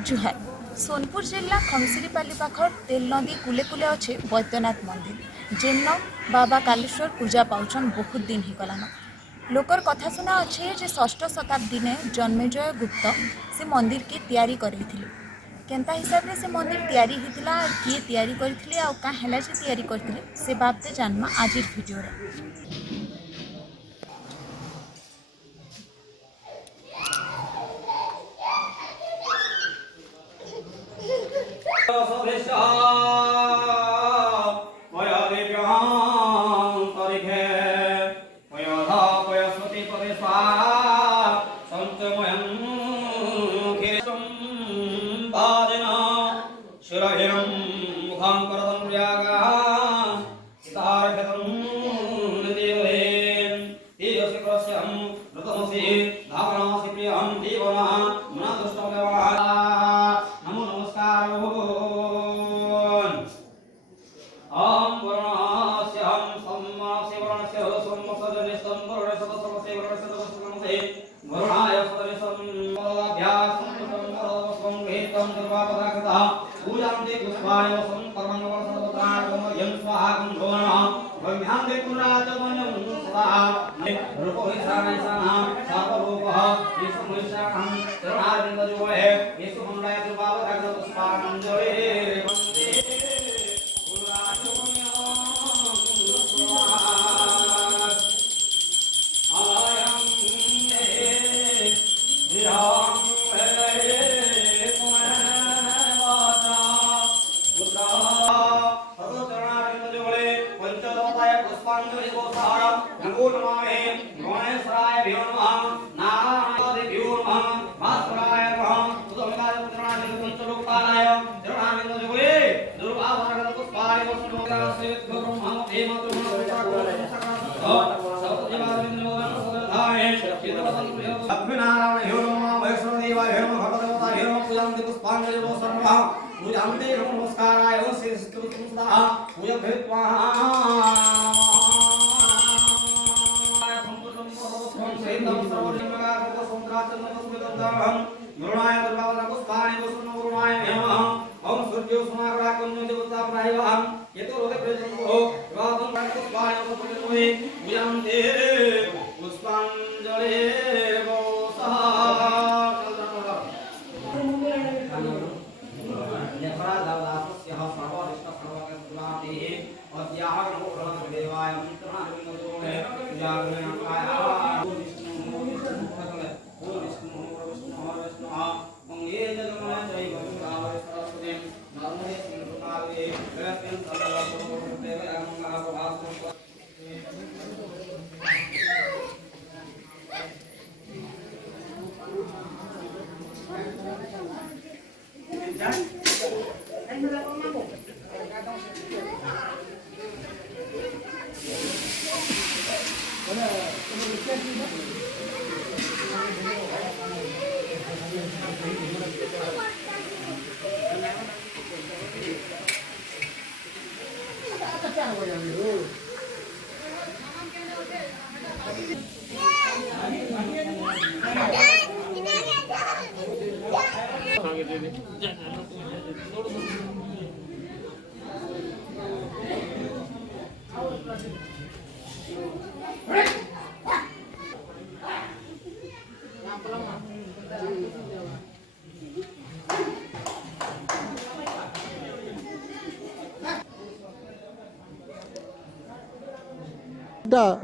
जुहार सोनपुर जिला खमसिरीपाली पाखर तेल नदी कूले कूले अच्छे वैद्यनाथ मंदिर जेन बाबा कालेश्वर पूजा पाउछन बहुत दिन ही गलान। लोकर कथा सुना अच्छे जे षष्ठ शताब्दी ने जन्मेजय गुप्त से मंदिर के तैयारी करथिले। केनता हिसाब रे से मंदिर तैयारी हितला किए तैयारी करथिले आ का हैला जे तैयारी करथिले से बाबते जानमा आजिर वीडियो रे।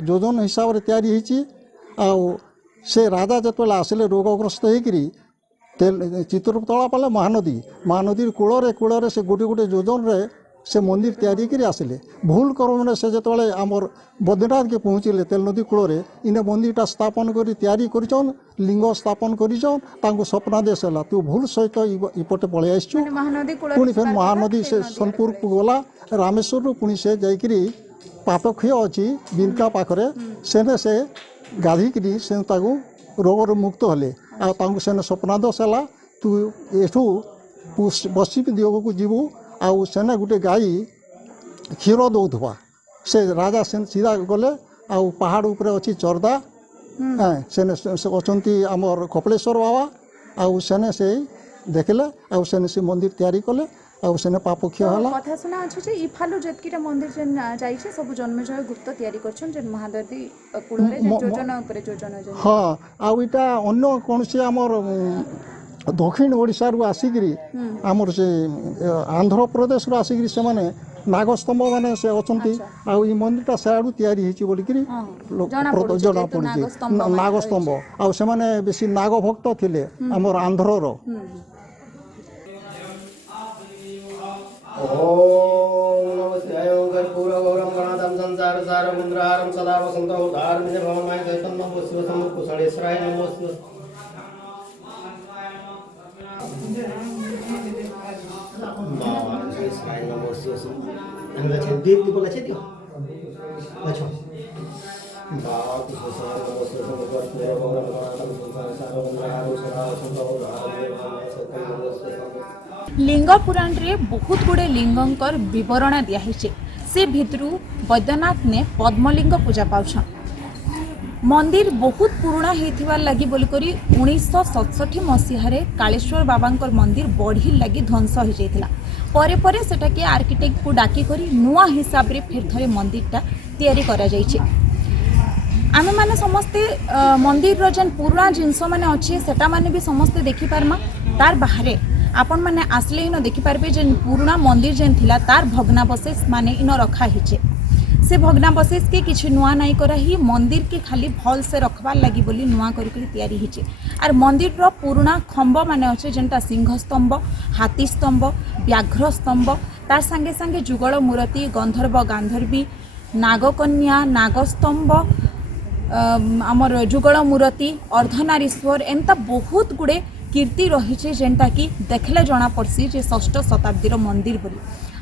योजन हिसाब से तैयारी से राजा जो आसिले रोगग्रस्त होकरी चित्रतला पाले महानदी महानदी कूल से गोटे गोटे योजन रे से मंदिर तैयारी करी आसिले भूल क्रम से जो आमर बद्रीनाथ के पहुँचले तेल नदी कूल इने मंदिरटा स्थापन कर तैयारी कर लिंग स्थापन कर स्वप्नादेश है तू भूल सहित इपटे पलि आसचु पुणी फिर महानदी से सोनपुर को गला रामेश्वर पुणी से जाकरी पापक्षय अच्छी बिनका पाखरे सेने से गाधिकी से रोग मुक्त हेले आने स्वप्नादेश है तू एठू पश्चिम दिग को जीवु आउ सेने गोटे गाई क्षीर दौथवा से राजा से सीधा गले आउ पहाड़ उपरे अच्छी चरदा सेने अच्छा आमर कपिलेश्वर बाबा आउ सेने से देखले आउ सेने से मंदिर तैयारी कले आउ सेने पाप क्षय होला कथा सुना अछि जे इफालु जेतकीटा मंदिर जेन जाइछे सब जन्मजय गुप्त तयारी करछन जेन महादती कुଳରେ जे योजना ଉପରେ योजना जे हाँ आउ इटा अन्य कौन से आमर दक्षिण ओडिशा रु आसिकरी आमर से आंध्र प्रदेश रु आसिकरी से माने नागस्तंभ माने से अछंती आउ ई मंदिरटा साडू तयारी हिची बोली करी जना पड़ुची नागस्तंभ आउ से माने बेसी नाग भक्त थिले आमर आंध्र रो ओम नमः शिवाय ओम कर्पूर गौरम गणाधम संसार सारम इंद्रहारम सदा वसंतो धार्मिक भवमाय चैतन्य नमो शिव समुख कुशलेश्वराय नमो शिव शिवाय नमो शिव अंग छे दीप दीप लचे दियो अच्छा बात शिवाय नमो शिव समुख कर्पूर गौरम गणाधम संसार सारम इंद्रहारम सदा वसंतो धार्मिक भवमाय चैतन्य नमो शिव लिंग पुराण रे बहुत गुड़े लिंगंकर विवरण दियाहिचे से भितरु वैद्यनाथ ने पद्मलिंग पूजा पाउछन मंदिर बहुत पुराना हेथिवार लगी बोलिकरी 1967 मसीह रे कालेश्वर बाबांकर मंदिर बढ़ी लगी ध्वंस हो जाइतिला परे परे सेटा के आर्किटेक्ट को डाकी करी नुआ हिसाब रे फिर थरे मंदिरटा तयारी करा जाइछे आमे माने समस्ते मंदिर रो जन पुराना जिंस माने अछि सेटा माने भी समस्ते देखि पारमा तार बाहरे आपण माने आसले इन देखि पारबे जे पुराना मंदिर जेन थिला तार भग्नावशेष माने इन रखा हिचे से भग्नावशेष के किछि नुआ नाई करा ही मंदिर के खाली भल से रखबार लागि बोली नुआ करी करी तयारी हिचे आर मंदिर रो पुराना खंब माने अछि जेनटा सिंह स्तंभ हाथी स्तंभ व्याघ्र स्तंभ तार संगे संगे जुगल मूर्ति गंधर्व गांधर्वी नागकन्या नागस्तंभ आमर जुगल मूर्ति अर्धनारीश्वर एंता बहुत गुड़े कीर्ति रही जेनटा कि देखले जना पड़सी जे 6ठ शताब्दी मंदिर बोली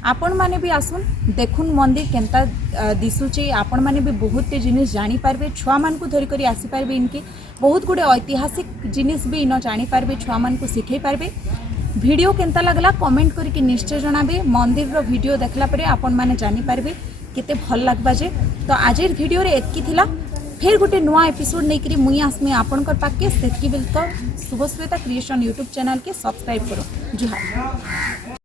आपण माने भी आसुन देखुन मंदिर केनता दिसुचे आपण माने भी बहुत जिनिस जानी पारबे छुआ मान को धरी करी आसी पारबे इनके बहुत गुड़े ऐतिहासिक जिनिस भी इन जानी पारबे छुआ मान को सिखै पारबे वीडियो केनता लगला कमेंट करके निश्चय जनाबे मंदिर रो वीडियो देखला परे आपण माने जानी पारबे केते भल लागबा जे तो आजिर वीडियो रे एतकी थिला फिर गोटे नुआ एपिसोड नहीं मुई आसमी आपनकर पाके सेतकी बेल तो शुभश्वेता क्रिएशन यूट्यूब चैनल के सब्सक्राइब करो जुहार।